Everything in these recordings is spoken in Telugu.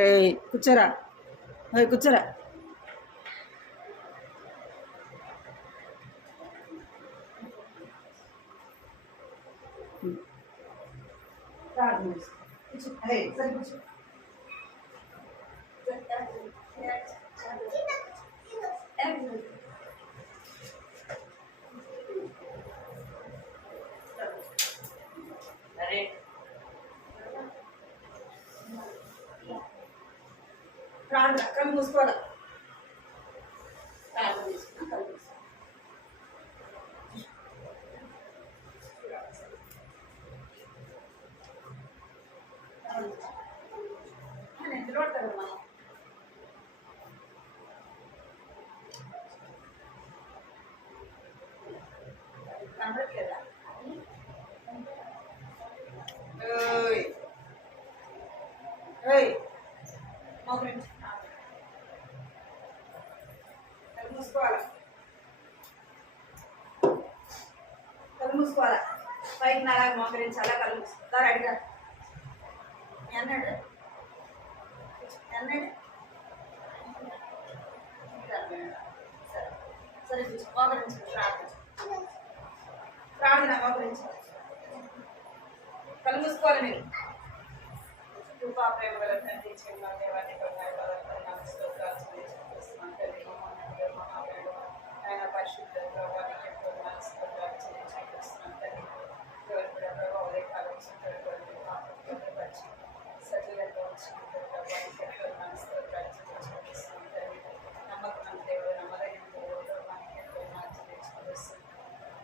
ఏ కూర్చోరా, కూర్చోరా. రాండ్రా, కళ్ళు మూసుకోవాలా. కనబడట్లేదా? మోకరించి కళ్ళు మూసుకోవాలా, కళ్ళు మూసుకోవాలా. పైకి నాలాగా మోకరించాలా, కళ్ళు మూసుకోవాలి. అడిగా అన్నాడు అన్నాడు సరే సరే చూసి మోకరించు. ప్రార్థన మోకరించు. కళ్ళు మూసుకోవాలి మీరు. కృపా ప్రేమ గల తండ్రి, చిన్న దేవాన్ని ఆయన పరిశుద్ధ ప్రభావానికి ఎంతో మనస్ఫూర్తిగా చెల్లించుకుంటున్నాం తండ్రి. ఉదయకాలం పరిచి సజీవంగా వచ్చిన ప్రభావానికి ఎంతో మనస్ఫూర్తిగా చెల్లించుకుంటున్నాం తండ్రి. నమ్మకం దేవుడు, నమ్మదగిన దేవుడు ప్రభావానికి ఎంతో చెల్లించుకుంటున్నాం.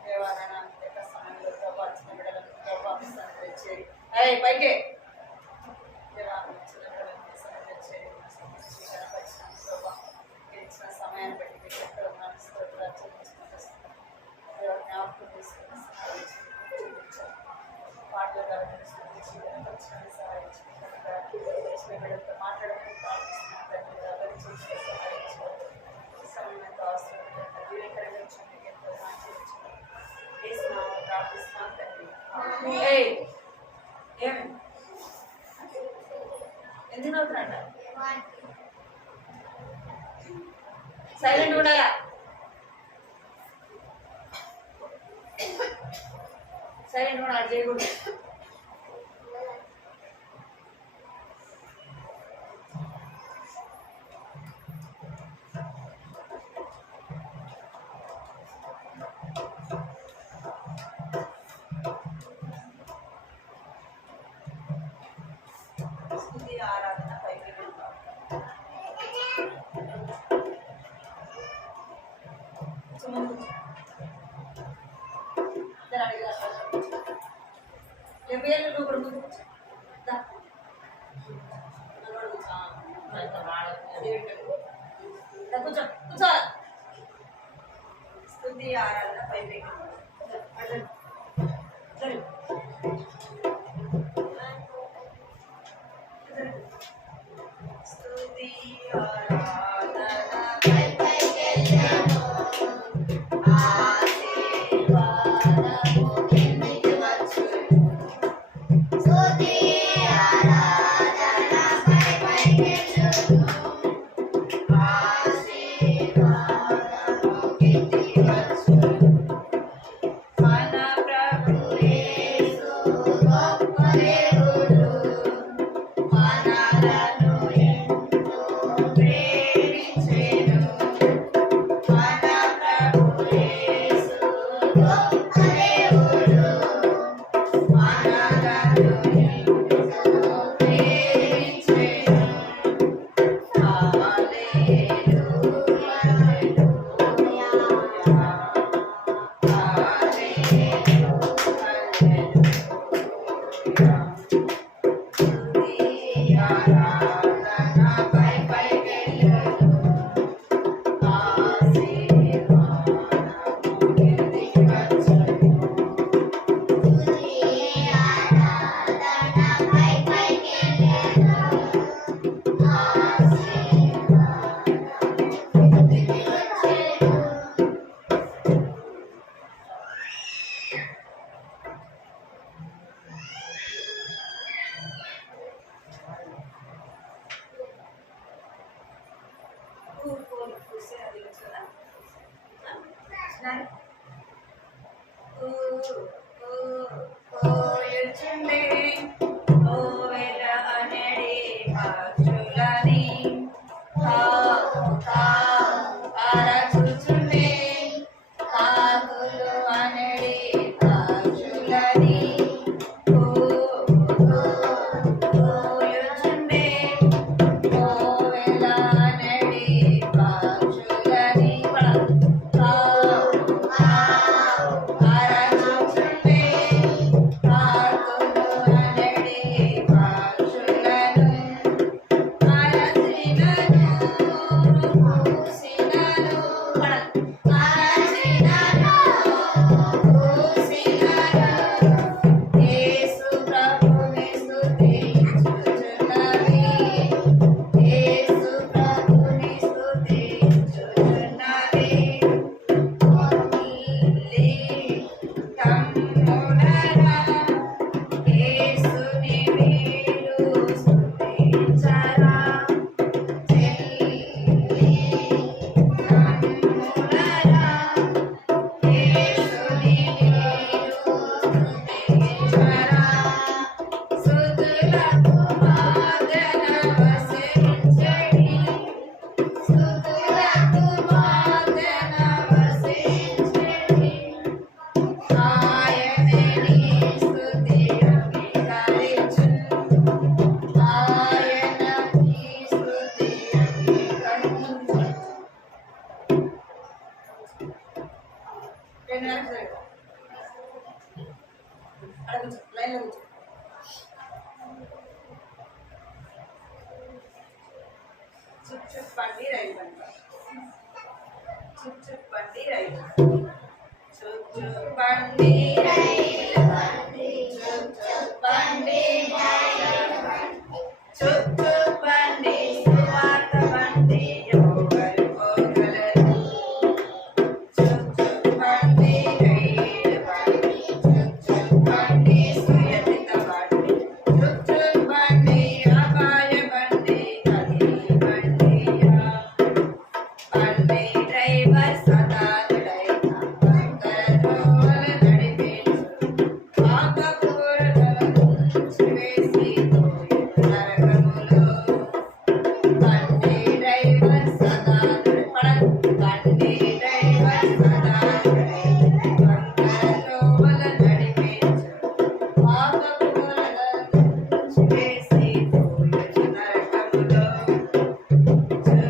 దేవాలయ యొక్క సమయంలో ప్రభావించిన బిడ్డలకు ప్రభావితం చేరి పైకే సమయాన్ని బట్టి జ్ఞాపకం తీసుకుని పాటలు సహాయించుకుంటూ మాట్లాడడం సమయంతో అవసరం ఎంతో ప్రార్థిస్తున్నాం తండ్రి. ఏమి ఎందుకు నవ్వుతున్నాడ? సైలెంట్ ఉండాలా. సైలెంట్ ఉండాలి, చేయకూడదు. ఆరాధన పైకి నువ్వు కూడా ముందు కూర్చో. కూర్చో. స్తుతి ఆరాధన పైకి స్తుతి పూసే అది కదా పోయుచుండే ఓవెల అనడి పాచులని పారచుచుండే కాకులు అనడి పాచులని పోయుచుండే ఓవెల అనడి పాచులని చుట్టుపండి రైలు చుట్టుపండి రైలు చుట్టుపండి రైలు చుట్టుపండి చుట్టుపండి సువార్త బండి ఎవరు పోగలరు చుట్టుపండి రైలు చుట్టుపండి సుయతిత బండి చుట్టుపండి అపాయ బండి బండి డ్రైవర్ సదాలుడై బంగారు నడిపించు ఆపకూరలను వేసి నరకములో బండి డ్రైవర్ సదాలుడై బండి డ్రైవర్ సదాలుడై బంగారు నడిపించు ఆపకూరలను వేసి నరకములో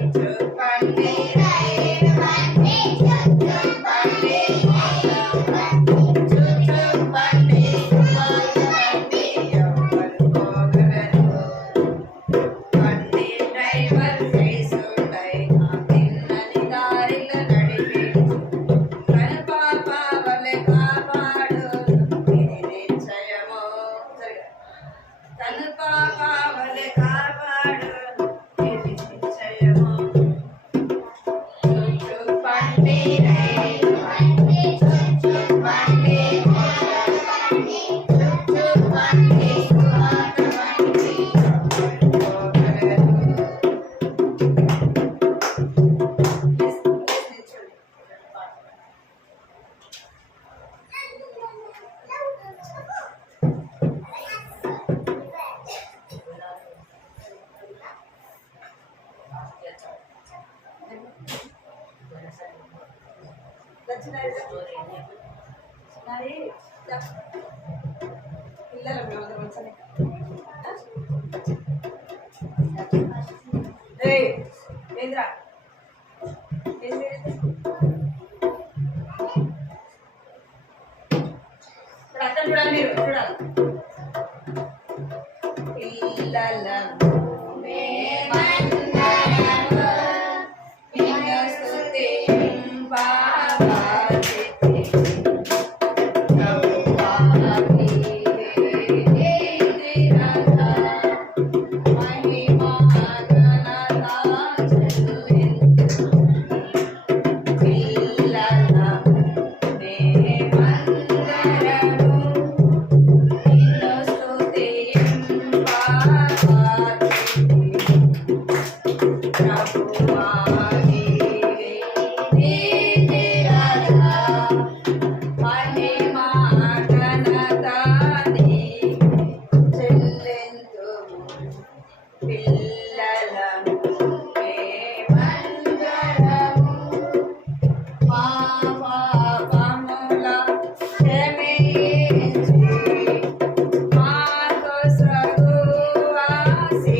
చుట్టుపండి చుట్టుపండి బండి ఎవరు పోగలరు బండి డ్రైవర్ చేసుడై నా పిల్లని దారిల నడిపించు కనుపాపవలె కాపాడు ఇది నిశ్చయము కనుపాపవలె కాపాడు ఇది నిశ్చయము చుట్టుపండి రైలు చుట్టుపండి చుట్టుపండి సువార్త బండి ఎవరు పోగలరు పిల్లలు మేమందరం వచ్చాను ఏంద్రా ఇప్పుడు అక్కడ చూడాలి మీరు చూడాలి పిల్లల మహిమా ఘనత పిల్లలము మేమందరము మా పాపముల క్షమించి మాకు సగు ఆశీర్వాదం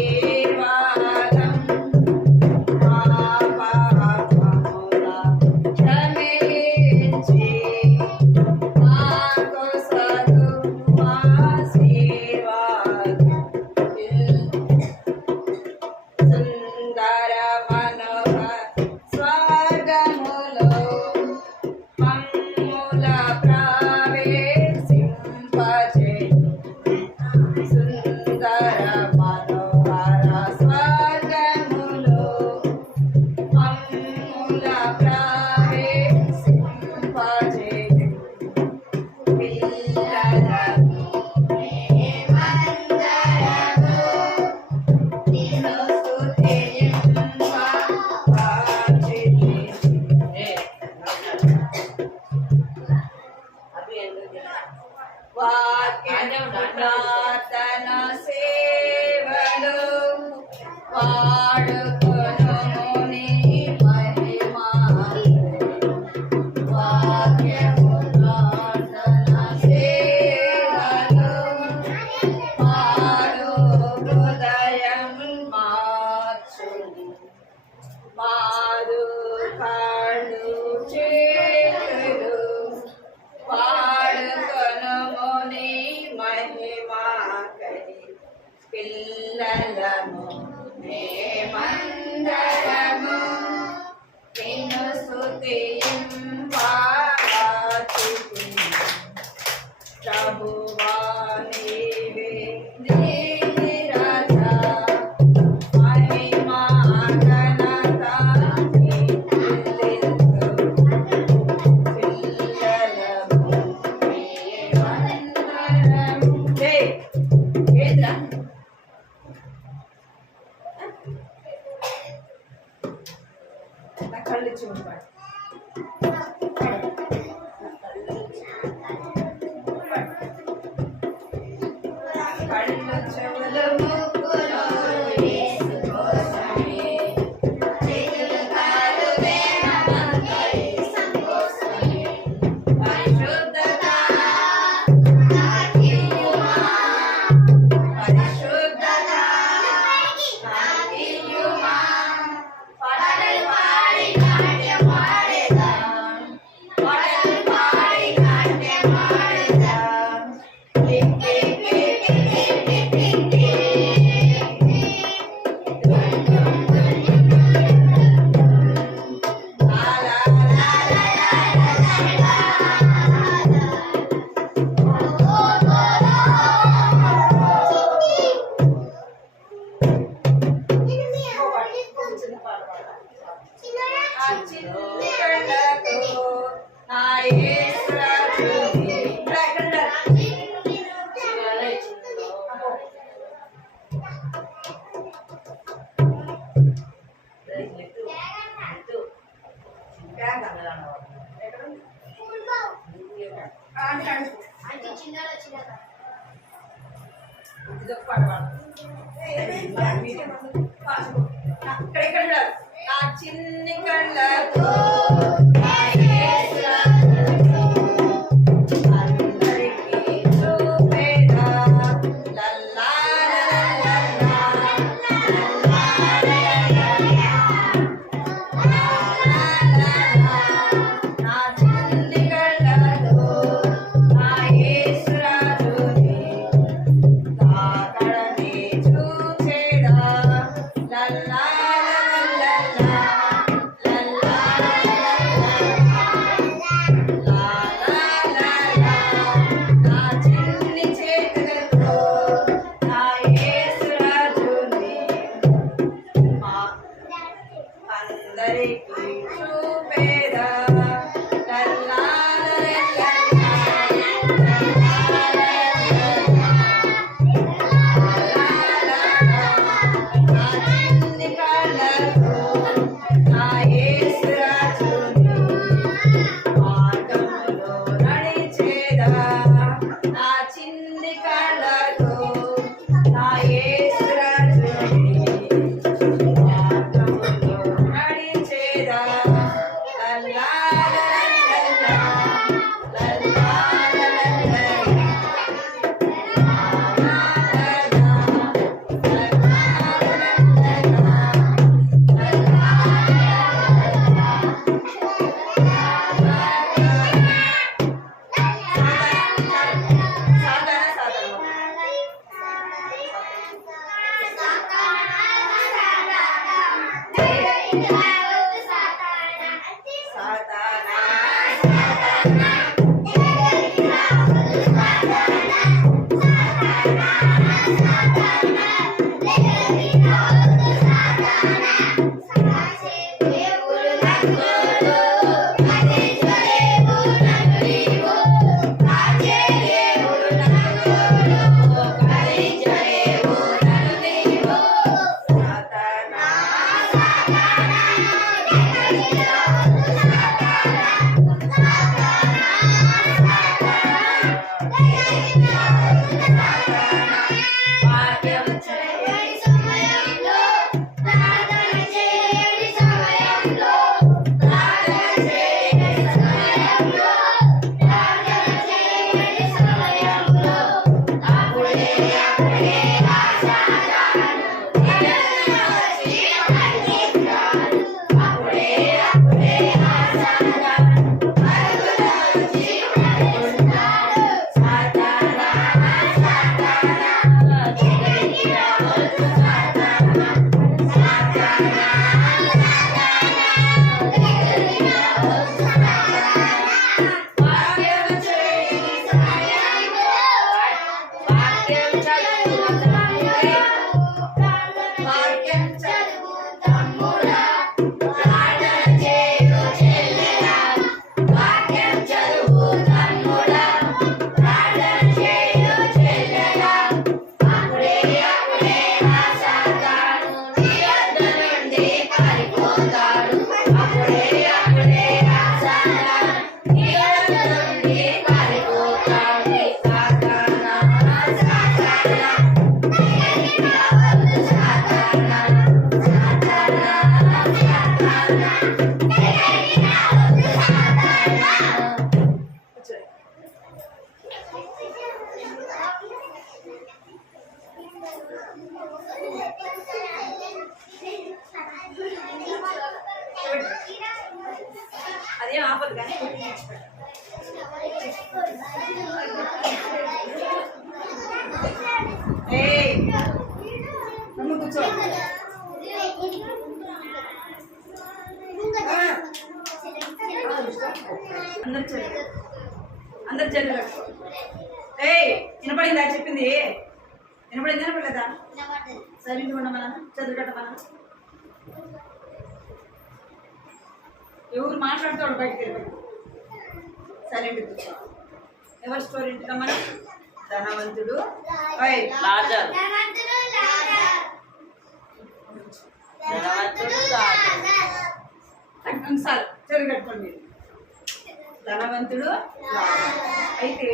మా పాపముల క్షమించి మాకు సగు ఆశీర్వాదం సుందర మనోహర స్వర్గములో మమ్ముల ప్రవేశింపచేయు సుందర మనోహర స్వర్గములో మమ్ముల ప్రవేశింపచేయు పిల్లలము మేమందరము నిన్ను స్తుతింపవచ్చును. వాక్యము ప్రార్థన సేవలు వాడుకొనుము నీ మహిమార్థం. వాక్యము ప్రార్థన సేవలు వాడు హృదయం మార్చును. మారు కాళ్ళు చేతులు వాడుకొనుము నీ మహిమాకై. పిల్లలము మేమందరము నిన్ను స్తుతింపవచ్చును. ప్రభువా నీవే నీతి రాజా మహిమా ఘనత నీకు పిల్లలము మేమందరము. ఏంద్రా నా కళ్ళు చూపాడు కళ్ళు చెవులు ముక్కులు యేసు కోసమే చేతులు కాళ్ళు దేహమంతా యేసు కోసమే పరిశుద్ధత నాకియ్యుమా పరిశుద్ధత నాకియ్యుమా పాటలు పాడి నాట్యమాడేదాం పాటలు పాడి నాట్యమాడేదాం. ఆ చిన్ని కళ్ళతో నా యేసు రాజుని నా చిన్ని కళ్ళతో నా యేసు రాజుని అందరికీ చూపేదా. లల్లా లల్లా లల్లా నా చిన్ని కళ్ళతో నా యేసు రాజుని తాకడని చూచేదా. లల్లా అందరికీ చూపేదా. చిన్ని కళ్ళతో నా యేసు రాజుని అదేం ఆపదు కానీ కూర్చో. అందరు చెల్లి వినపడిందా చెప్పింది? వినపడిందా వినపడలేదా? సైలెంట్ ఉండమన్నా, చదువు కట్టమన్నా. ఎవరు మాట్లాడుతాడు బయటికి వెళ్ళి సైలెంట్ కూర్చో. ఎవరి స్టోరీ ఇంటున్నామన్నా? ధనవంతుడు లాజరు. చదువు కట్టుకోండి. ధనవంతుడు అయితే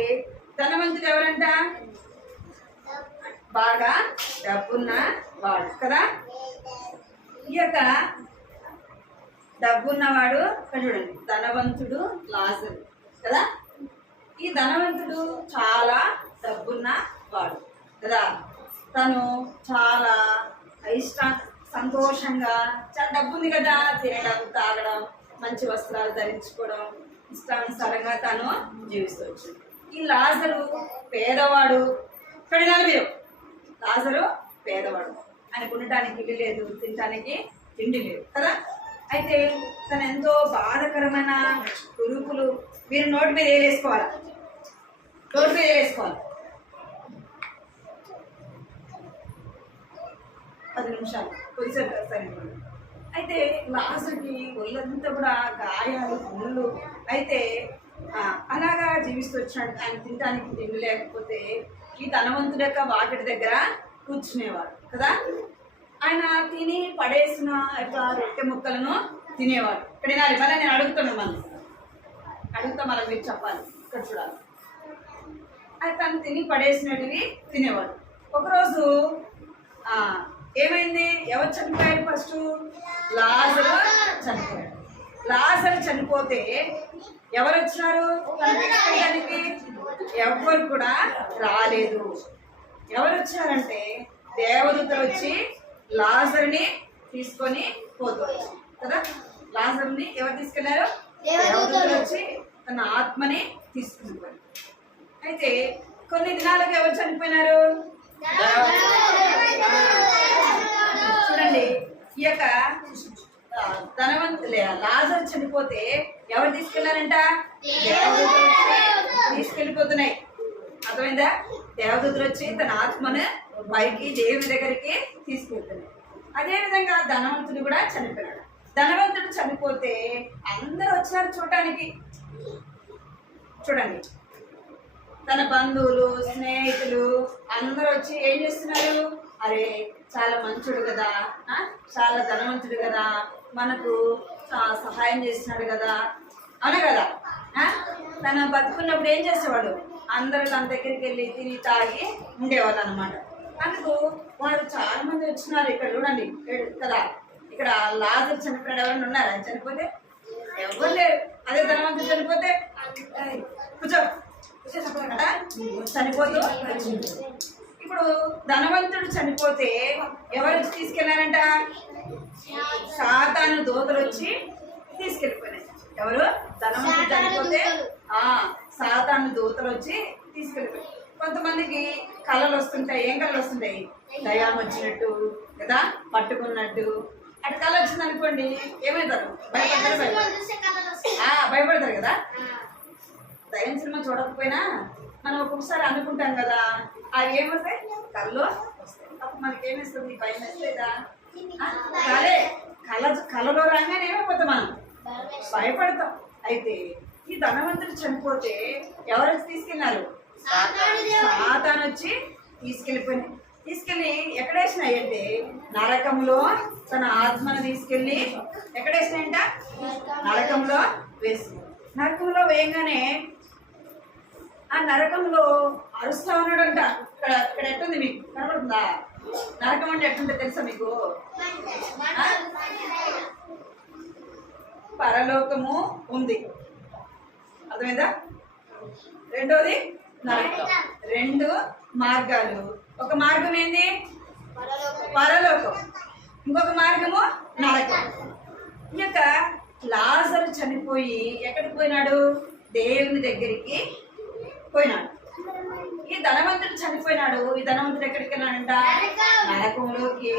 ధనవంతుడు ఎవరంట? బాగా డబ్బున్న వాడు కదా. ఈ యొక్క డబ్బున్నవాడు చూడండి, ధనవంతుడు లాజరు కదా. ఈ ధనవంతుడు చాలా డబ్బున్న వాడు కదా. తను చాలా సంతోషంగా, చాలా డబ్బుంది కదా, తినడం, తాగడం, మంచి వస్త్రాలు ధరించుకోవడం, ఇష్టానుసారంగా తను జీవిస్తవచ్చు. ఈ లాజరు పేదవాడు. కడిగాలి మీరు. లాజరు పేదవాడు, ఆయనకు ఉండటానికి ఇల్లు లేదు, తినటానికి తిండి లేదు కదా. అయితే తను ఎంతో బాధకరమైన కురుపులు. మీరు నోటి మీద వేసుకోవాలి, నోటి మీద వేసుకోవాలి. 10 నిమిషాలు కొంచెం సరే. అయితే లాజరుకి ఒళ్ళంతా కూడా గాయాలు, పుళ్ళు. అయితే అలాగా జీవిస్తూ వచ్చినాడు. ఆయన తినడానికి తిండి లేకపోతే ఈ ధనవంతుడి యొక్క వాకిటి దగ్గర కూర్చునేవాడు కదా. ఆయన తిని పడేసిన యొక్క రొట్టె ముక్కలను తినేవాడు. ఇక్కడ వినాలి, మళ్ళీ నేను అడుగుతున్నాను, అడుగుతా, మళ్ళీ మీరు చెప్పాలి. ఇక్కడ చూడాలి. అది తను తిని పడేసినవి తినేవాడు. ఒకరోజు ఏమైంది? ఎవరు చనిపోయాడు? ఫస్ట్ లాజరు చనిపోయాడు. లాజరు చనిపోతే ఎవరు వచ్చినారు తీసుకెళ్ళడానికి? ఎవరు కూడా రాలేదు. ఎవరు వచ్చారంటే దేవదూతలు వచ్చి లాజరుని తీసుకొని పోతారు కదా. లాజరుని ఎవరు తీసుకెళ్లారు? దేవదూతలు వచ్చి తన ఆత్మని తీసుకున్నారు. అయితే కొన్ని దినాలకు ఎవరు చనిపోయినారు? చూడండి, ఈ యొక్క ధనవంతులే లాజరు చనిపోతే ఎవరు తీసుకెళ్లారంట? దేవదూతలు తీసుకెళ్ళిపోతున్నాయి. అర్థమైందా? దేవదూతలు వచ్చి తన ఆత్మను పైకి దేవుని దగ్గరికి తీసుకెళ్తున్నాయి. అదేవిధంగా ధనవంతుడు కూడా చనిపోయాడు. ధనవంతుడు చనిపోతే అందరూ వచ్చినారు చూడటానికి. చూడండి, తన బంధువులు స్నేహితులు అందరూ వచ్చి ఏం చేస్తున్నారు, అరే చాలా మంచుడు కదా, చాలా ధనవంతుడు కదా, మనకు సహాయం చేస్తున్నాడు కదా, అవునా కదా. తన బతుకున్నప్పుడు ఏం చేసేవాడు, అందరూ తన దగ్గరికి వెళ్ళి తిని తాగి ఉండేవాళ్ళు అనమాట. అందుకు వాళ్ళు చాలా మంది వచ్చినారు. ఇక్కడ చూడండి కదా, ఇక్కడ లాజరు చనిపోయాడు. ఎవరైనా ఉన్నారా చనిపోతే? ఎవరు లేరు. అదే ధనవంతుడు చనిపోతే కూర్చో కదా చనిపోతూ. ఇప్పుడు ధనవంతుడు చనిపోతే ఎవరు వచ్చి తీసుకెళ్లారంట? సాతాను దూతలు వచ్చి తీసుకెళ్ళిపోయినాయి. ఎవరు? ధనవంతుడు చనిపోతే సాతాను దూతలు వచ్చి తీసుకెళ్ళిపోయాయి. కొంతమందికి కళలు వస్తుంటాయి. ఏం కళలు వస్తుంటాయి? దయ్యం వచ్చినట్టు కదా, పట్టుకున్నట్టు. అటు కళ వచ్చింది అనుకోండి, ఏమవుతారు? భయపడతారు కదా. దయ్యం సినిమా చూడకపోయినా మనం ఒక్కొక్కసారి అనుకుంటాం కదా, అవి ఏమవుతాయి? కళ్ళు వస్తాయి. అప్పుడు మనకి ఏమిస్తుంది? భయం వేస్తలేదా? అదే కళలో రాగానే ఏమైపోతాం, మనం భయపడతాం. అయితే ఈ ధనవంతుడు చనిపోతే ఎవరు వచ్చి తీసుకెళ్ళినారు? సాతాను వచ్చి తీసుకెళ్ళి ఎక్కడ వేసినాయి అంటే నరకంలో తన ఆత్మను తీసుకెళ్ళి ఎక్కడ వేసినాయంట? నరకంలో వేసి. నరకంలో వేయగానే ఆ నరకంలో అరుస్తా ఉన్నాడంట. ఇక్కడ ఎట్టుంది మీకు కనబడుతుందా? నరకం అంటే ఎట్టుంటే తెలుసా మీకు? పరలోకము ఉంది, అర్థమైందా? రెండోది నరకం. రెండు మార్గాలు. ఒక మార్గం ఏంది? పరలోకం. ఇంకొక మార్గము నరకం. ఈ యొక్క లాజరు చనిపోయి ఎక్కడికి పోయినాడు? దేవుని దగ్గరికి పోయినాడు. ఈ ధనవంతుడు చనిపోయినాడు. ఈ ధనవంతుడు ఎక్కడికి వెళ్ళాడంట? నరకంలోకి.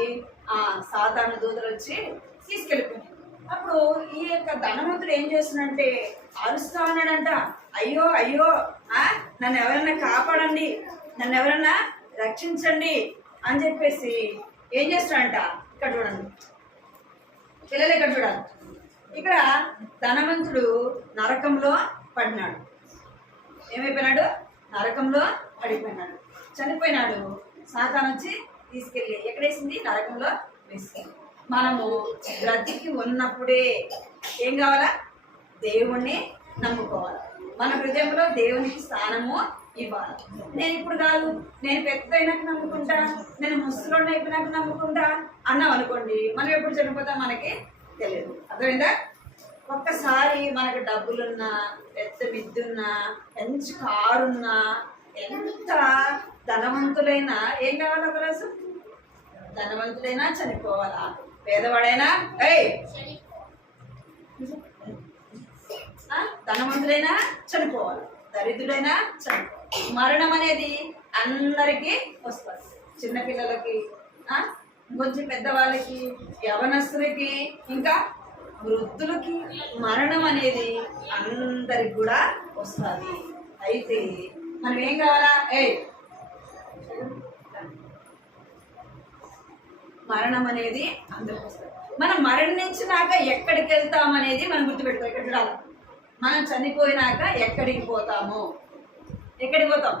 సాతాను దూతలు వచ్చి తీసుకెళ్ళిపోయినాడు. అప్పుడు ఈ యొక్క ధనవంతుడు ఏం చేస్తున్నాడంటే అరుస్తా ఉన్నాడంట, అయ్యో అయ్యో నన్ను ఎవరన్నా కాపాడండి, నన్ను ఎవరన్నా రక్షించండి అని చెప్పేసి ఏం చేస్తున్నాడంట. ఇక్కడ చూడండి పిల్లలు, ఇక్కడ చూడాలి. ఇక్కడ ధనవంతుడు నరకంలో పడినాడు. ఏమైపోయినాడు? నరకంలో పడిపోయినాడు, చనిపోయినాడు. సాతాను వచ్చి తీసుకెళ్ళి ఎక్కడేసింది? నరకంలో వేసుకెళ్ళి. మనము బ్రతికి ఉన్నప్పుడే ఏం కావాలా? దేవుణ్ణి నమ్ముకోవాలి. మన హృదయంలో దేవునికి స్థానము ఇవ్వాలి. నేను ఇప్పుడు కాదు, నేను పెద్ద అయినాక నమ్ముకుంటా, నేను ముసలోడిని అయిపోయినాక నమ్ముకుంటా అన్నాం అనుకోండి, మనం ఎప్పుడు చనిపోతాం మనకి తెలియదు. అర్థమైందా? ఒక్కసారి మనకు డబ్బులున్నా, పెద్ద మిద్దున్నా, మంచి కారున్నా, ఎంత ధనవంతులైనా ఏం కావాలి? ఒకరోజు ధనవంతుడైనా చనిపోవాలా, పేదవాడైనా ధనవంతుడైనా చనిపోవాలి, దరిద్రుడైనా చనిపోవాలి. మరణం అనేది అందరికీ వస్తుంది. చిన్నపిల్లలకి, కొంచెం పెద్దవాళ్ళకి, యవనస్తులకి, ఇంకా వృద్ధులకి మరణం అనేది అందరికి కూడా వస్తుంది. అయితే మనం ఏం కావాలా? మరణం అనేది అందరికి వస్తుంది. మనం మరణించినాక ఎక్కడికి వెళ్తాం అనేది మనం గుర్తుపెట్టుకో. ఇక్కడ చూడాలి, మనం చనిపోయినాక ఎక్కడికి పోతాము? ఎక్కడికి పోతాం?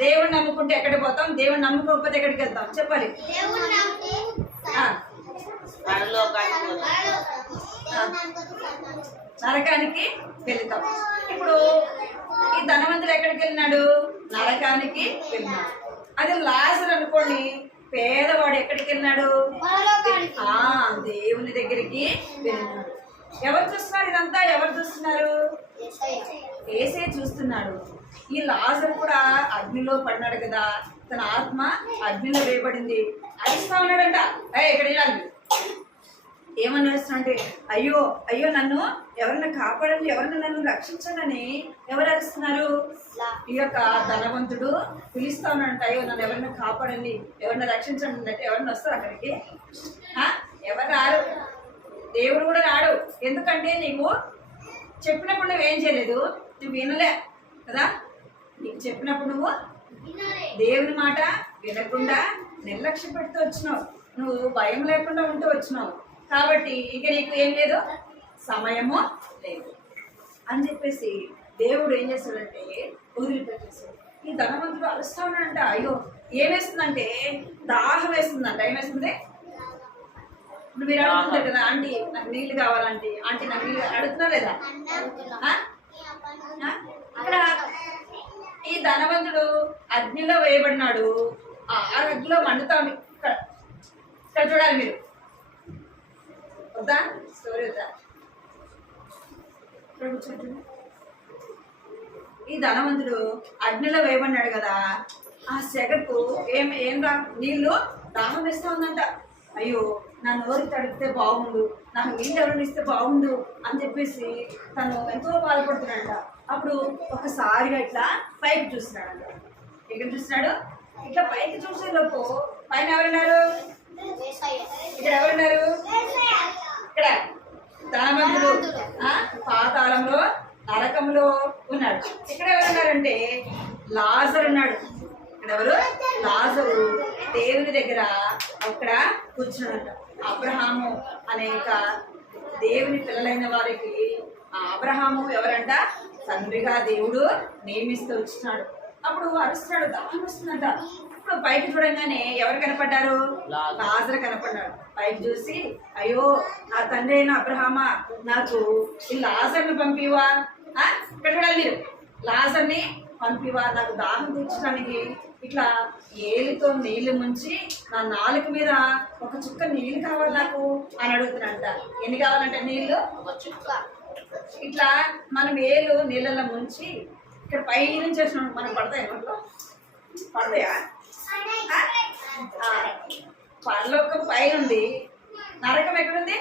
దేవుణ్ణి నమ్ముకుంటే ఎక్కడికి పోతాం? దేవుణ్ణి నమ్ముకోకపోతే ఎక్కడికి వెళ్తాం? చెప్పాలి. నరకానికి వెళ్తాం. ఇప్పుడు ఈ ధనవంతుడు ఎక్కడికి వెళ్ళినాడు? నరకానికి వెళ్ళినాడు. అది లాజరు అనుకోండి, పేదవాడు ఎక్కడికి వెళ్ళినాడు? దేవుని దగ్గరికి వెళ్ళినాడు. ఎవరు చూస్తున్నారు? ఇదంతా ఎవరు చూస్తున్నారు? యేసే చూస్తున్నాడు. ఈ లాజరు కూడా అగ్నిలో పడినాడు కదా, తన ఆత్మ అగ్నిలో వేయబడింది. అరుస్తా ఉన్నాడంట, ఇక్కడ వెళ్ళాలి. ఏమని అరుస్తున్నా? అయ్యో అయ్యో నన్ను ఎవరన్నా కాపాడండి, ఎవరన్నా నన్ను రక్షించండి అని ఎవరు అరుస్తున్నారు? ఈ యొక్క ధనవంతుడు పిలుస్తా ఉన్నాడంట, అయ్యో నన్ను ఎవరన్నా కాపాడండి, ఎవరన్నా రక్షించండి అంటే ఎవరన్నా వస్తారు అక్కడికి? ఎవరు రారు. దేవుడు కూడా రాడు. ఎందుకంటే నీకు చెప్పినప్పుడు నువ్వేం చేయలేదు, నువ్వు వినలే కదా. నీకు చెప్పినప్పుడు నువ్వు దేవుని మాట వినకుండా నిర్లక్ష్య పెడుతూ వచ్చినావు. నువ్వు భయం లేకుండా ఉంటూ వచ్చినావు కాబట్టి ఇక నీకు ఏం లేదు, సమయము లేదు అని చెప్పేసి దేవుడు ఏం చేస్తాడంటే వదిలిపెట్టేస్తాడు. ఈ ధనవంతుడు అరుస్తా ఉన్నాడంట. అయ్యో ఏమేస్తుందంటే దాహం వేస్తుందంట. ఏమేస్తుంది? ఇప్పుడు మీరు అడుగుతుంటారు కదా, ఆంటీ నాకు నీళ్ళు కావాలంటే, ఆంటీ నాకు నీళ్ళు అడుగుతున్నా లేదా? అక్కడ ఈ ధనవంతుడు అగ్నిలో వేయబడినాడు. ఆ అగ్నిలో మండుతా ఉంది. ఇక్కడ చూడాలి మీరు, వద్దా స్టోరీ వద్దా? ఈ ధనవంతుడు అగ్నిలో వేయబడినాడు కదా, ఆ సెగకు ఏం రా నీళ్ళు దాహం వేస్తూ ఉందంట. అయ్యో నా నోరు తడిపితే బాగుండు, నాకు నీళ్ళు ఎవరైనా ఇస్తే బాగుండు అని చెప్పేసి తను ఎంతో బాధపడుతున్నాడంట. అప్పుడు ఒకసారిగా ఇట్లా పైకి చూస్తున్నాడంట. ఎక్కడ చూస్తున్నాడు? ఇట్లా పైకి చూసేలోపు పైన ఎవరున్నారు? ఇక్కడ ఎవరున్నారు? ఇక్కడ ధనవంతుడు పాతాళంలో నరకంలో ఉన్నాడు. ఇక్కడ ఎవరున్నారంటే లాజరు ఉన్నాడు. ఇక్కడ ఎవరు? లాజరు దేవుని దగ్గర అక్కడ కూర్చున్నాడంట. అబ్రహాము అనేక దేవుని పిల్లలైన వారికి అబ్రహాము ఎవరంట? తండ్రిగా దేవుడు నియమిస్తూ వచ్చినాడు. అప్పుడు అరుస్తున్నాడు, దాహం వస్తుందంట. ఇప్పుడు పైకి చూడంగానే ఎవరు కనపడ్డారు? లాజరు కనపడ్డాడు. పైకి చూసి అయ్యో నా తండ్రి అయిన అబ్రహామా, నాకు ఈ లాజర్ని పంపివా? ఇక్కడ చూడాలి మీరు, లాజర్ని పంపివా, నాకు దాహం తీర్చడానికి ఇట్లా ఏలితో నీళ్లు ముంచి నా నాలుక మీద ఒక చుక్క నీళ్ళు కావాలి నాకు అని అడుగుతున్నాడంట. ఎన్ని కావాలంటే నీళ్ళు? ఒక చుక్క. ఇట్లా మనం ఏలు నీళ్ళలో ముంచి ఇక్కడ పై నుంచి వచ్చినప్పుడు మనకు పడతాయి, మనలో పడతాయా? పరలోకం పైన ఉంది, నరకం ఎక్కడుంది?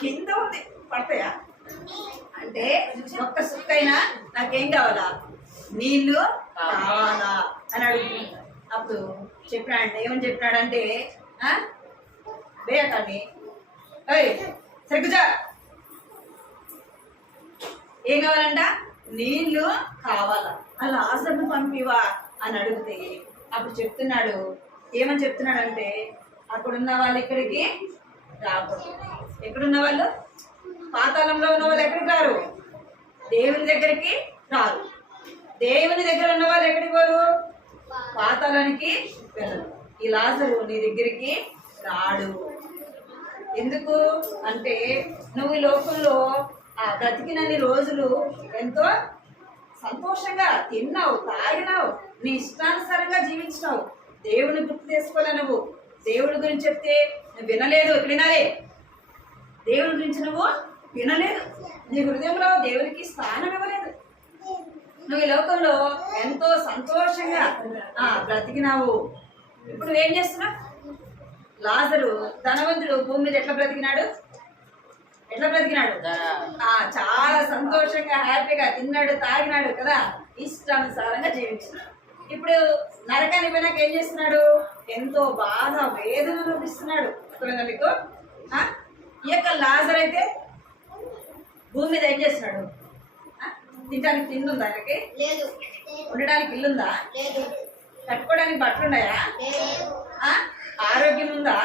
కింద ఉంది. పడతాయా? అంటే ఒక్క సుక్కైనా నాకేం కావాలా? నీళ్ళు కావాలా అని అడుగుతున్నాడు. అప్పుడు చెప్పినాడు, ఏమని చెప్పినాడంటే బేయకండి సరిగ్గా ఏం కావాలంట? నీళ్ళు కావాలా, ఆ లాజరును పంపివా అని అడిగితే అప్పుడు చెప్తున్నాడు, ఏమని చెప్తున్నాడంటే అక్కడున్న వాళ్ళు ఇక్కడికి రాకూడదు. ఎక్కడున్న వాళ్ళు? పాతాళంలో ఉన్న వాళ్ళు ఎక్కడికి రారు? దేవుని దగ్గరికి రారు. దేవుని దగ్గర ఉన్న వాళ్ళు ఎక్కడికి పోరు? పాతాళానికి వెళ్ళరు. ఈ లాజరు నీ దగ్గరికి రాడు. ఎందుకు అంటే నువ్వు ఈ లోకంలో బ్రతికినన్ని రోజులు ఎంతో సంతోషంగా తిన్నావు, తాగినావు, నీ ఇష్టానుసారంగా జీవించినావు. దేవుని గుర్తు చేసుకోలే. నువ్వు దేవుడి గురించి చెప్తే నువ్వు వినలేదు. ఇక్కడ వినాలే, దేవుడి గురించి నువ్వు వినలేదు. నీ హృదయంలో దేవునికి స్థానం ఇవ్వలేదు. నువ్వు ఈ లోకంలో ఎంతో సంతోషంగా బ్రతికినావు. ఇప్పుడు నువ్వేం చేస్తున్నావు? లాజరు ధనవంతుడు భూమి మీద ఎట్లా బ్రతికినాడు? ఎట్లా బ్రతికినాడు? చాలా సంతోషంగా హ్యాపీగా తిన్నాడు, తాగినాడు కదా, ఇష్టానుసారంగా జీవించినాడు. ఇప్పుడు నరకాన్ని పోయినాక ఏం చేస్తున్నాడు? ఎంతో బాధ వేదన చూపిస్తున్నాడు. అర్థమైందా మీకు? ఈ యొక్క లాజర్ అయితే భూమి మీద ఏం చేస్తున్నాడు? తినడానికి తిండి ఉందా? ఆయనకి లేదు. ఉండడానికి ఇల్లుందా? లేదు. కట్టుకోవడానికి బట్టలు ఉన్నాయా? ఆరోగ్యం ఉందా?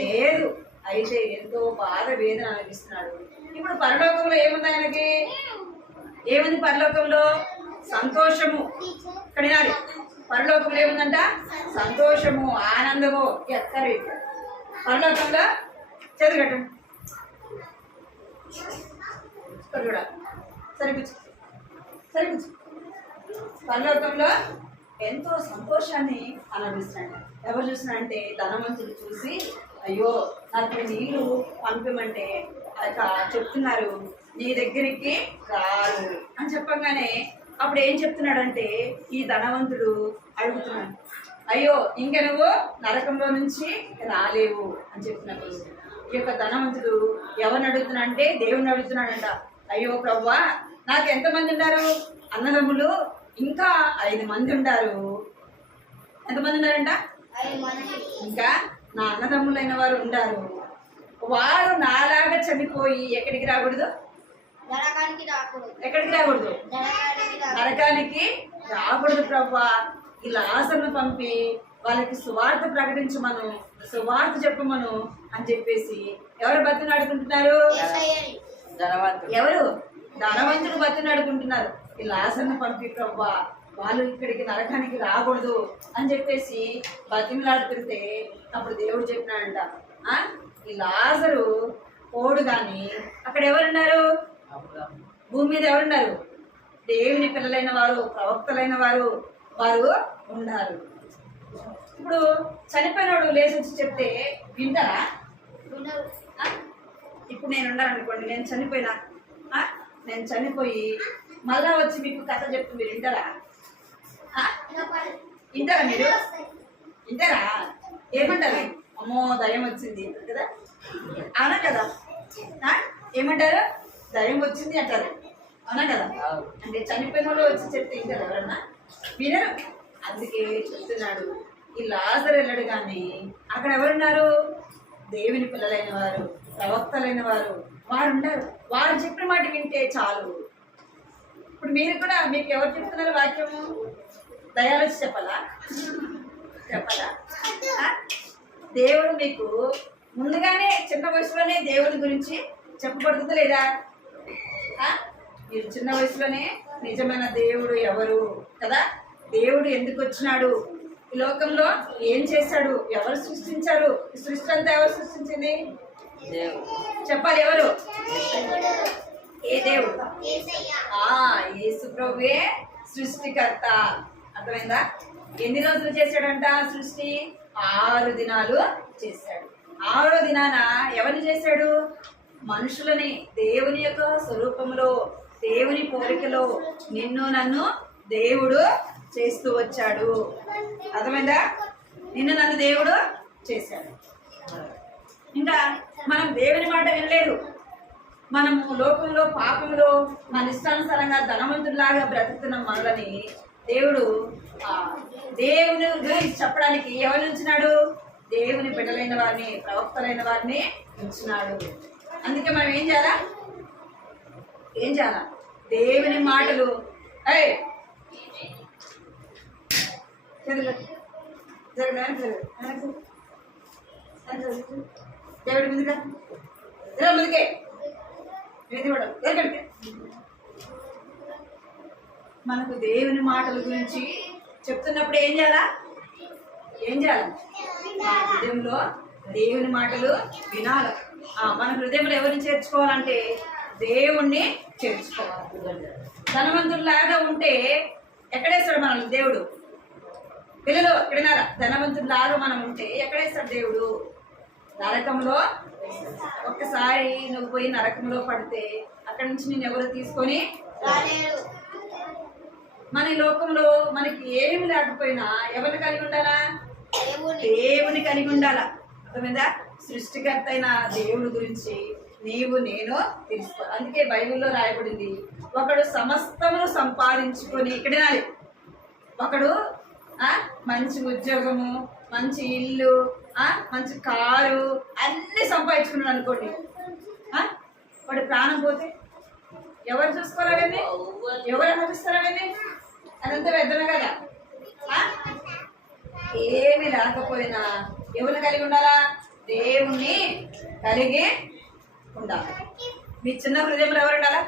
లేదు. అయితే ఎంతో బాధ వేదన అనిపిస్తున్నాడు. ఇప్పుడు పరలోకంలో ఏముంది? ఆయనకి ఏముంది? పరలోకంలో సంతోషము. ఇక్కడ వినాలి, పరలోకంలో ఏముందంట? సంతోషము, ఆనందము. ఎక్కడి పరలోకంలో చదివటం చూడ సరిపించు సరిపించు. పరలోకంలో ఎంతో సంతోషాన్ని అనుభవిస్తున్నాడు. ఎవరు చూసినారంటే ధనవంతులు చూసి అయ్యో నాకు నీళ్ళు పంపమంటే చెప్తున్నారు నీ దగ్గరికి రారు అని చెప్పగానే అప్పుడు ఏం చెప్తున్నాడంటే ఈ ధనవంతుడు అడుగుతున్నాడు, అయ్యో ఇంక నువ్వు నరకంలో నుంచి రాలేవు అని చెప్తున్నాడు. ఈ యొక్క ధనవంతుడు ఎవరిని అడుగుతున్నా అంటే దేవుని అడుగుతున్నాడంట. అయ్యో ప్రభువా, నాకు ఎంతమంది ఉన్నారు? అన్నదమ్ములు ఇంకా 5 మంది ఉంటారు. ఎంతమంది ఉన్నారంట? 5 మంది. ఇంకా నా అన్నదమ్ములైన వారు ఉంటారు. వారు నాలాగా చనిపోయి ఎక్కడికి రాకూడదు? ఎక్కడికి రాకూడదు? నరకానికి రాకూడదు ప్రభువా. ఈ లాజరును పంపి వాళ్ళకి సువార్త ప్రకటించమను సువార్త చెప్పమను అని చెప్పేసి ఎవరు బతినాడుకుంటున్నారు? ఎవరు? ధనవంతుడు బతినాడుకుంటున్నారు. ఈ లాజరును పంపి ప్రభువా, వాళ్ళు ఇక్కడికి నరకానికి రాకూడదు అని చెప్పేసి బతిమలాడుతుంటే అప్పుడు దేవుడు చెప్పినాడంట, ఈ లాజరు పోడు కానీ అక్కడ ఎవరున్నారు? భూమి మీద ఎవరున్నారు? దేవుని పిల్లలైన వారు, ప్రవక్తలైన వారు ఉన్నారు. ఇప్పుడు చనిపోయినోడు లేచి వచ్చి చెప్తే వింటారా? ఇప్పుడు నేను ఉన్నాను అనుకోండి, నేను చనిపోయినా, నేను చనిపోయి మళ్ళా వచ్చి మీకు కథ చెప్తే మీరు వింటారా? వింటారా? మీరు వింటారా? ఏమంటారు? అమ్మో దయ్యం వచ్చింది కదా, అవునా కదా? ఏమంటారు? దయ్యం వచ్చింది అంటారు, అవునా కదా? అంటే చనిపోయిన వాళ్ళు వచ్చి చెప్తే వింటారు ఎవరన్నా? వినరు. అందుకే చెప్తున్నాడు, ఈ లాజరు వెళ్ళడు కానీ అక్కడ ఎవరున్నారు? దేవుని పిల్లలైన వారు, ప్రవక్తలైన వారు ఉన్నారు. వారు చెప్పిన మాట వింటే చాలు. ఇప్పుడు మీరు కూడా, మీకు ఎవరు చెప్తున్నారు వాక్యము? దయాలు చెప్పాలా? దేవుడు మీకు ముందుగానే చిన్న వయసులోనే దేవుని గురించి చెప్పబడుతుందా లేదా? మీరు చిన్న వయసులోనే నిజమైన దేవుడు ఎవరు కదా, దేవుడు ఎందుకు వచ్చినాడు, ఈ లోకంలో ఏం చేశాడు, ఎవరు సృష్టించారు, ఈ సృష్టి అంతా ఎవరు సృష్టించింది? చెప్పాలి, ఎవరు? ఏ దేవుడు? యేసు ప్రభువే సృష్టికర్త. అర్థమైందా? ఎన్ని రోజులు చేశాడంట సృష్టి? 6 దినాలు చేశాడు. 6వ దినాన ఎవరిని చేశాడు? మనుషులని దేవుని యొక్క స్వరూపంలో, దేవుని పోలికలో నిన్ను నన్ను దేవుడు చేస్తూ వచ్చాడు. అర్థమైందా? నిన్ను నన్ను దేవుడు చేశాడు. ఇంకా మనం దేవుని మాట వినలేదు. మనము లోకంలో పాపంలో మన ఇష్టానుసారంగా ధనవంతుడిలాగా బ్రతుకుతున్న మనల్ని దేవుడు దేవుని గురించి చెప్పడానికి ఎవరిని ఉంచినాడు? దేవుని బిడ్డలైన వారిని, ప్రవక్తలైన వారిని ఉంచినాడు. అందుకే మనం ఏం చేయాలా? దేవుని మాటలు దేవుడి ముందుగా ముందుకే మనకు దేవుని మాటల గురించి చెప్తున్నప్పుడు ఏం చేయాలి? మన హృదయంలో దేవుని మాటలు వినాలి. మన హృదయంలో ఎవరిని చేర్చుకోవాలంటే దేవుణ్ణి చేర్చుకోవాలి. ధనవంతుడిలాగా ఉంటే ఎక్కడేస్తాడు మనల్ని దేవుడు? పిల్లలు ఎక్కడినారా? ధనవంతుడిలాగా మనం ఉంటే ఎక్కడేస్తాడు దేవుడు? నరకంలో. ఒక్కసారి నువ్వు పోయి నరకంలో పడితే అక్కడి నుంచి నేను ఎవరు తీసుకొని మన లోకంలో మనకి ఏమి లేకపోయినా ఎవరిని కలిగి ఉండాలా? దేవుని కలిగి ఉండాలా. అర్థమైందా? సృష్టికర్త అయిన దేవుడి గురించి నీవు నేను తెలుసుకో. అందుకే బైబిల్లో రాయబడింది, ఒకడు సమస్తమును సంపాదించుకొని ఇక్కడే, ఒకడు మంచి ఉద్యోగము, మంచి ఇల్లు, మంచి కారు అన్ని సంపాదించుకున్నాడు అనుకోండి, వాడి ప్రాణం పోతే ఎవరు చూసుకోవాలని? ఎవరు అనుభవిస్తారని? అదంతా వ్యర్థమే కదా. ఏమి లేకపోయినా ఎవరిని కలిగి ఉండాలా? దేవుణ్ణి కలిగి ఉండాలి. మీ చిన్న హృదయంలో ఎవరు ఉండాలా?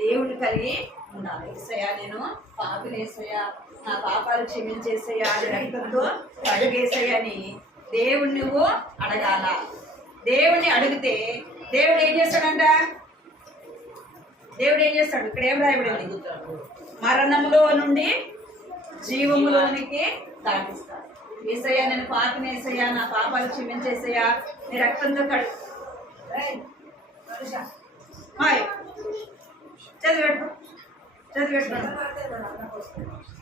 దేవుడిని కలిగి ఉండాలి. ఏసయ్యా, నేను పాపినేసయ్యా, నా పాపాలు క్షమించేసయ్యా, అది రక్తంతో కడుగేసయ్యా అని దేవుణ్ణి నువ్వు అడగాల. దేవుణ్ణి అడిగితే దేవుడు ఏం చేస్తాడంట? దేవుడు ఏం చేస్తాడు? ఇక్కడ ఏం రాయబడింది? మరణంలో నుండి జీవములోనికి దాటిస్తాడు. ఏసయ్యా, నేను పాపినేసయ్యా, నా పాపాలు క్షమించేసయ్యా, నీ రక్తంతో కడు. చదివెట్టు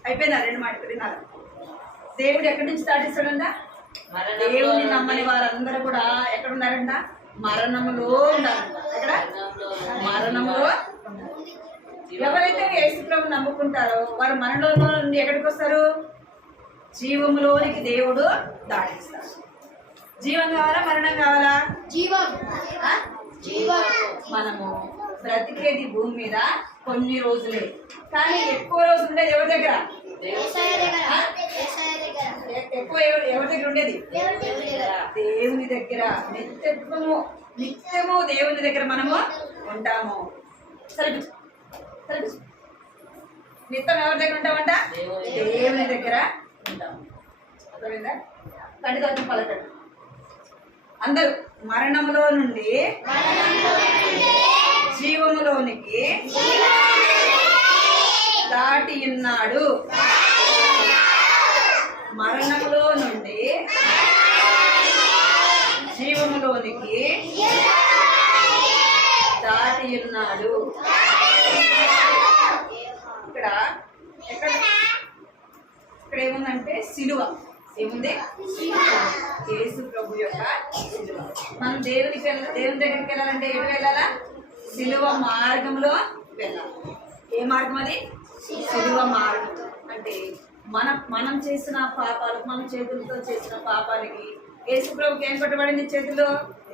అయిపోయిందా? 2 మాటలు వినాలి. దేవుడు ఎక్కడి నుంచి దాటిస్తాడంట? దేవుని నమ్మని వారందరూ కూడా ఎక్కడున్నారంట? మరణంలో ఉన్నారంట. ఎక్కడ? మరణంలో. ఎవరైతే యేసు ప్రభువుని నమ్ముకుంటారో వారు మరణంలో నుండి ఎక్కడికి వస్తారు? జీవములోనికి దేవుడు దాటిస్తాడు. జీవం కావాలా? మరణం కావాలా? జీవం. మనము బ్రతికేది భూమి మీద కొన్ని రోజులే, కానీ ఎక్కువ రోజులు ఉండేది ఎవరి దగ్గర? ఎక్కువ ఎవరి దగ్గర ఉండేది? దేవుని దగ్గర. నిత్యము దేవుని దగ్గర మనము ఉంటాము. సరే నిత్యం ఎవరి దగ్గర ఉంటామంట? దేవుని దగ్గర ఉంటాము. అర్థమైందా? కంటితో పలకండి అందరూ. మరణములో నుండి జీవములోనికి దాటి ఉన్నాడు. మరణంలో నుండి జీవములోనికి దాటి ఉన్నాడు. ఇక్కడ ఏముందంటే సిలువ. ఏముంది? యేసు ప్రభు యొక్క సిలువ. మనం దేవుని దగ్గరికి వెళ్ళాలంటే ఎటు వెళ్ళాలా? సిలువ మార్గంలో వెళ్ళాలి. ఏ మార్గం అది? సిలువ మార్గం. అంటే మనం చేసిన పాపాలు, మన చేతులతో చేసిన పాపానికి యేసు ప్రభుకి ఏం కొట్టబడింది? చేతిలో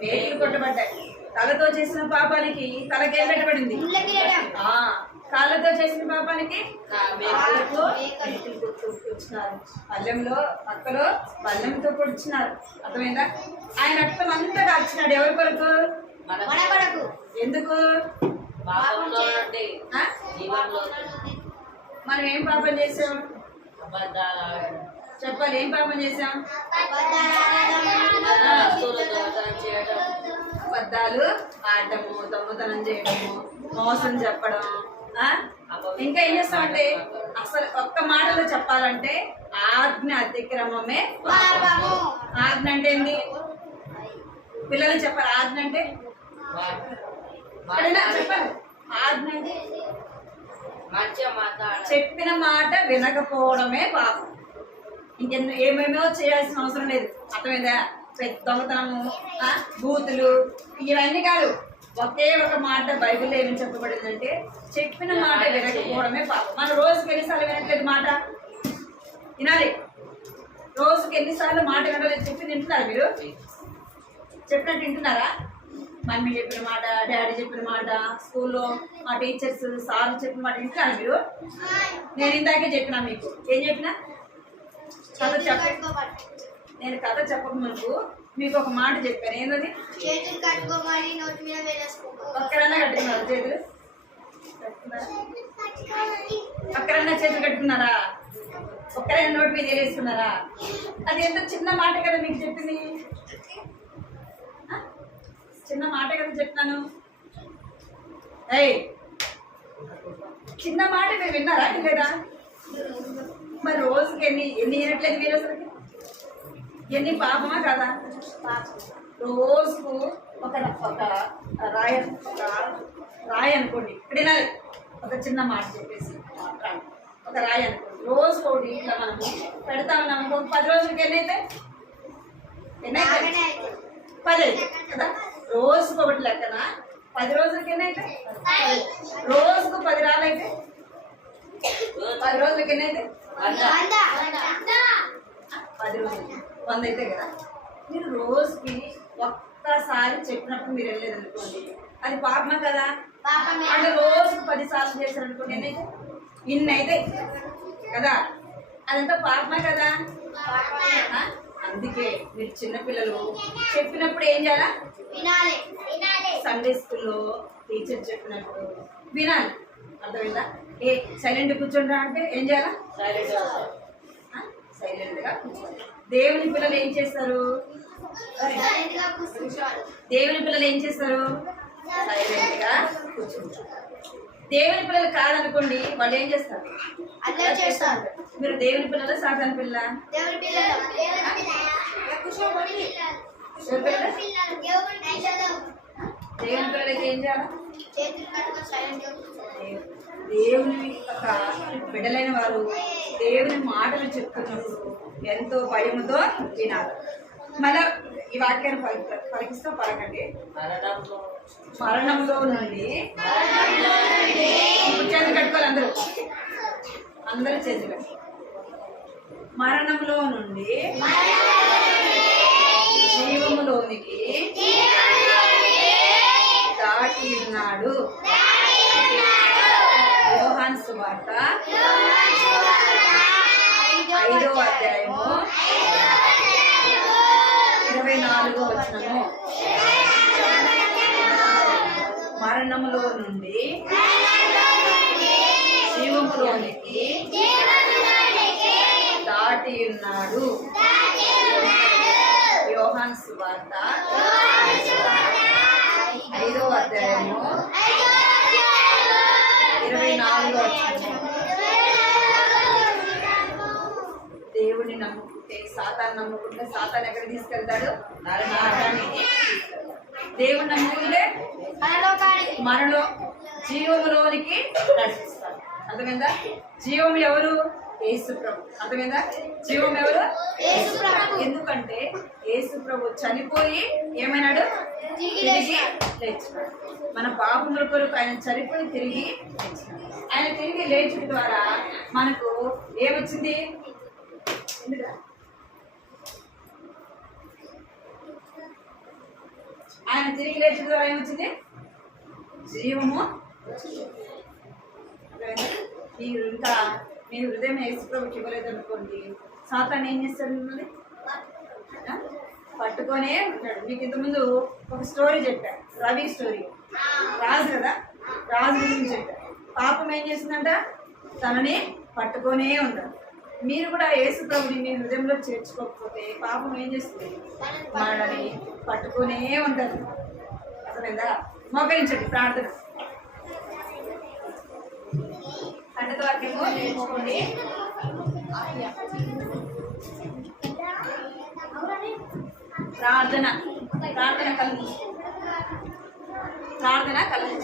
వేలు కొట్టబడ్డాయి. తలతో చేసిన పాపానికి తలకేం పెట్టబడింది? కాళ్ళతో చేసిన పాపానికి కాళ్ళతో పొడిచినారు. పల్లెంలో పక్కలో పల్లెంతో పొడిచినారు. అర్థమైందా? ఆయన రక్తం అంతా కాల్చినాడు. ఎవరి కొరకు? ఎందుకు? మనం ఏం పాపం చేసాం? చెప్పాలి. ఏం పాపం చేసాం? అబద్ధాలు ఆడటము, దొంగతనం చేయడము, మోసం చెప్పడం. ఇంకా ఏం చేస్తామంటే అసలు ఒక్క మాటలో చెప్పాలంటే ఆజ్ఞ అతిక్రమమే పాపము. ఆజ్ఞ అంటే ఏంది? పిల్లలు చెప్పాలి. ఆజ్ఞ అంటే చెప్పాలి. ఆజ్ఞ అంటే చెప్పిన మాట వినకపోవడమే పాపం. ఇంకెన్నో ఏమేమో చేయాల్సిన అవసరం లేదు. అర్థమైందా? దొంగతనము, బూతులు, ఇవన్నీ కాదు. ఒకే ఒక మాట బైబిల్లో ఏమని చెప్పబడిందంటే చెప్పిన మాట వినకపోవడమే పాపం. మనం రోజుకి ఎన్నిసార్లు వినట్లేదు మాట? వినాలి. రోజుకి ఎన్నిసార్లు మాట వినలేదు? చెప్పి తింటున్నారు మీరు? చెప్పినట్టు వింటున్నారా? మమ్మీ చెప్పిన మాట, డాడీ చెప్పిన మాట, స్కూల్లో మా టీచర్స్ సార్లు చెప్పిన మాట వింటున్నారు మీరు? నేను ఇందాకే చెప్పినా మీకు. ఏం చెప్పినా? నేను కథ చెప్పకముందు మీకు ఒక మాట చెప్పాను. ఏంటది? ఒక్కరన్నా కట్టుకున్నారు చేతులు? ఒక్కరన్నా చేతులు కట్టుకున్నారా? ఒక్కరైనా నోటి మీద వేసుకున్నారా? అది ఎంత చిన్న మాట కదా మీకు చెప్పింది. చిన్న మాట కదా చెప్తాను. చిన్న మాట మీరు విన్నారా? లేదా? మరి రోజుకి ఎన్ని వినట్లేదు మీరు? అసలు ఎన్ని పాపమా కదా? రోజుకు ఒక రాయి అనుకోండి. ఇక్కడ వినాలి. ఒక చిన్న మాట చెప్పేసి ఒక రాయి అనుకోండి. రోజుకోటి ఇట్లా మనము పెడతామని అనుకో. 10 రోజులకి ఎన్నైతే 10 అయితే కదా. రోజుకు ఒకటి లెక్కన 10 రోజులకి ఎన్నైతే? రోజుకు 10 రాళ్ళైతే 10 రోజులకి ఎన్నైతే? 10 రోజులకి 100 అయితే కదా. మీరు రోజుకి ఒక్కసారి చెప్పినప్పుడు మీరు వెళ్ళలేదు అనుకోండి, అది పాపమా కదా? అంటే రోజుకు 10 సార్లు చేశారు అనుకోండి, ఎన్నైతే? ఇన్ని అయితే కదా. అదంతా పాపమా కదా? అందుకే మీరు చిన్నపిల్లలు చెప్పినప్పుడు ఏం చేయాలా? సండే స్కూల్లో టీచర్ చెప్పినప్పుడు వినాలి. అర్థమైందా? సైలెంట్ కూర్చోండి అంటే ఏం చేయాలా? సైలెంట్గా కూర్చోండి. దేవుని పిల్లలు ఏం చేస్తారు? దేవుని పిల్లలు ఏం చేస్తారు? సైలెంట్గా కూర్చుంటారు. దేవుని పిల్లలు కాదనుకోండి, వాళ్ళు ఏం చేస్తారు? మీరు దేవుని పిల్లలు సాధారణ పిల్ల? దేవుని పిల్లలు అయితే ఏం చేయాలి? దేవుని యొక్క బిడ్డలైన వారు దేవుని మాటలు చెప్తున్నప్పుడు ఎంతో భయముతో వినాలి. మళ్ళా ఈ వాక్యాన్ని పలికిస్తూ పలకండి. మరణంలో నుండి చేతులు కట్టుకోవాలి. అందరూ చేతులు కట్టుకోవాలి. మరణంలో నుండి జీవములోనికి దాటి ఉన్నాడు. యోహాను సువార్త 5వ అధ్యాయము 24వ వచనము. మరణములో నుండి జీవములోనికి దాటి ఉన్నాడు. యోహాను సువార్త 5వ అధ్యాయము 24వ వచనము. దేవుని నమ్ముకుంటే సాతాను నమ్ముకుంటే సాతాను ఎక్కడ తీసుకెళ్తాడు? నరకానికి. దేవుని నమ్ముకుంటే మనలో జీవములోనికి నడిపిస్తాడు. అర్థమైందా? జీవం ఎవరు? యేసు ప్రభు. అర్థమైందా? జీవం ఎవరు? యేసు ప్రభు. ఎందుకంటే యేసు ప్రభు చనిపోయి ఏమైనాడు? తిరిగి లేచినాడు. మన పాపముల కొరకు ఆయన చనిపోయి తిరిగి లేచినాడు. ఆయన తిరిగి లేచడం ద్వారా మనకు ఏమొచ్చింది? ఆయన తిరిగి లేచడం ద్వారా ఏమొచ్చింది? జీవము. మీరు ఇంకా మీ హృదయం యేసు ప్రభుకి ఇవ్వలేదు అనుకోండి, సాతాను ఏం చేస్తాడు? మిమ్మల్ని పట్టుకొనే ఉంటాడు. మీకు ఇంతకుముందు ఒక స్టోరీ చెప్పాను, రవి స్టోరీ. రాజు కదా, రాజు గురించి చెప్పాను. పాపం ఏం చేసిందంట? తనని పట్టుకొనే ఉంటాడు. మీరు కూడా యేసు ప్రభుని మీ హృదయంలో చేర్చుకోకపోతే పాపం ఏం చేస్తుంది? మనని పట్టుకునే ఉంటుంది. అర్థమైందా? మోకరించండి, ప్రార్థన. ఖండిత వాక్యము నేర్చుకోండి. ప్రార్థన ప్రార్థన కళ్ళు ప్రార్థన కళ్ళు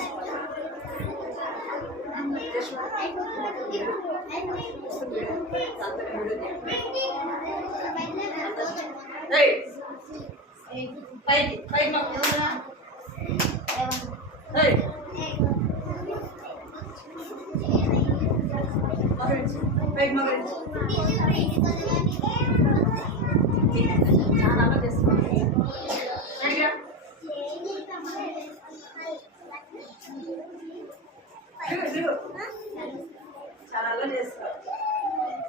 పైకి పైకి చాలా అలా చేసుకోండి. చాలా అలా చేసుకోవాలి.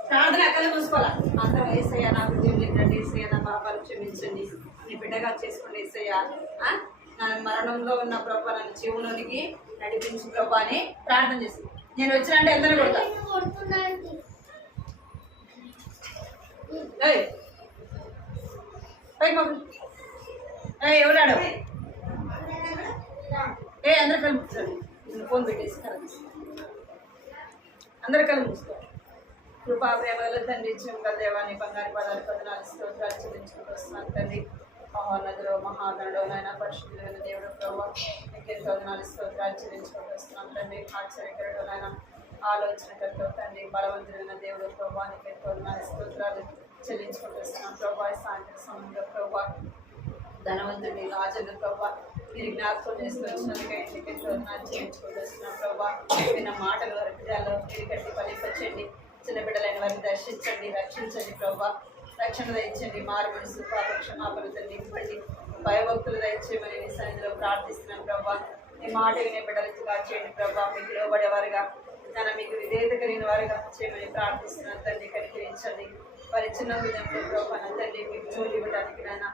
ప్రార్థన అక్కడ మూసుకోవాలా. అందరం ఏసయ్యా నాకు దేవుడు ఏసయ్యా నా పాపాలు క్షమించండి, నీ బిడ్డగా చేసుకోండి ఏసయ్యా. నా మరణంలో ఉన్న ప్రభా నన్ను జీవులోనికి నడిపించు ప్రభా అని ప్రార్థన చేసి నేను వచ్చినంటే ఎందరూ కొడతా. ఎవరాడు? అందరు కలిసి కూర్చోండి. ఫోన్ పెట్టేసి అందరు కలిసి కూర్చోండి. కృపా ప్రేమల తండ్రి చిమ్మల దేవాన్ని బంగారు పదాలు 14 స్తోత్రాలు చెల్లించుకుంటూ వస్తున్నాను తండ్రి. మహోన్నతుడు మహాగణుడు నాయన పరిశుద్ధులైన దేవుడు ప్రభావ నీకు 14 స్తోత్రాలు చెల్లించుకుంటూ వస్తున్నాను తండ్రి. ఆశ్చర్యకరుడు నాయన ఆలోచనకర్త తండ్రి, బలవంతుడైన దేవుడు ప్రభావ నీకు 14 స్తోత్రాలు చెల్లించుకుంటూ వస్తున్నాం ప్రభావ. సాయంత్రం సమయంలో ప్రభావ ధనవంతుడిని రాజును ప్రభావ మీరు జ్ఞాపకం చేసుకొచ్చినందుకే నీకు 14 చెల్లించుకుంటూ వస్తున్నాం ప్రభావ. విన్న మాటలు హృదయాల్లో మీరు కట్టి ఫలించండి. చిన్న బిడ్డలైన వారిని దర్శించండి, రక్షించండి ప్రభావ. రక్షణ దయచండి, మారుమనసు పాప క్షమాపణ ఇవ్వండి, భయభక్తులు దయచేయమని నీ సన్నిధిలో ప్రార్థిస్తున్నాం ప్రభావ. నీ మాట వినే బిడ్డలుగా చేయండి ప్రభావ. మీకు లోబడేవారుగా నన్ను మీకు విధేయత కలిగిన వారుగా చేయమని ప్రార్థిస్తున్నాను తండ్రి. కనికరించండి వారి చిన్న హృదయంలో ప్రభావ తండ్రి మీకు చోటు ఇవ్వడానికి నాన్న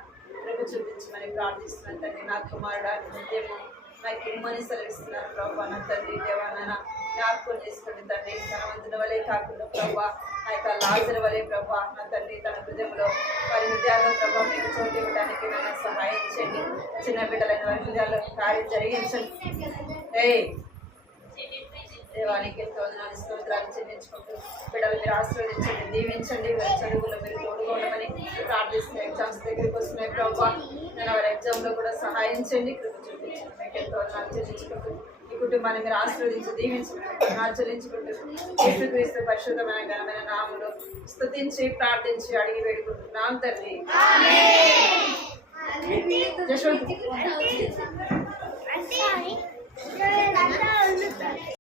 కృప చూపించమని ప్రార్థిస్తున్నాను తండ్రి. నా కుమారుడు నిత్యము నాకు ఇమ్మని సెలవిస్తున్నారు ప్రభావ. నా తండ్రి దేవా నాన్న జ్ఞాపకం చేసుకోండి తండ్రి. ధనవంతుల వలె కాకుండా ప్రభావ ఆ యొక్క లాజరు వలె ప్రభావ నా తండ్రి తన హృదయంలో వారి హృదయాల్లో ప్రభావ మీకు చోటు ఇవ్వడానికి నన్ను సహాయం చేయండి. చిన్న బిడ్డలైన వారి హృదయాల్లో కార్యం జరిగించండి. దేవానికి ఎంతో స్తోత్రాలు చెల్లించుకుంటూ బిడ్డలు మీరు ఆశీర్వదించండి, దీవించండి. వారి చదువులో మీరు తోడుకోవడమని ప్రార్థిస్తున్న ఎగ్జామ్స్ దగ్గరికి వస్తున్నాయి ప్రభావ. నేను వారి ఎగ్జామ్లో కూడా సహాయం చేయండి, కృప చూపించండి. మీకు ఎంతో చెల్లించుకుంటూ ఈ కుటుంబాన్ని మీరు ఆశీర్వదించి దీవించండి చెల్లించుకుంటూ యేసుక్రీస్తు పరిశుద్ధమైన ఘనమైన నామములో స్తుతించి ప్రార్థించి అడిగి వేడుకుంటున్నాం తండ్రి. జశ్వంత్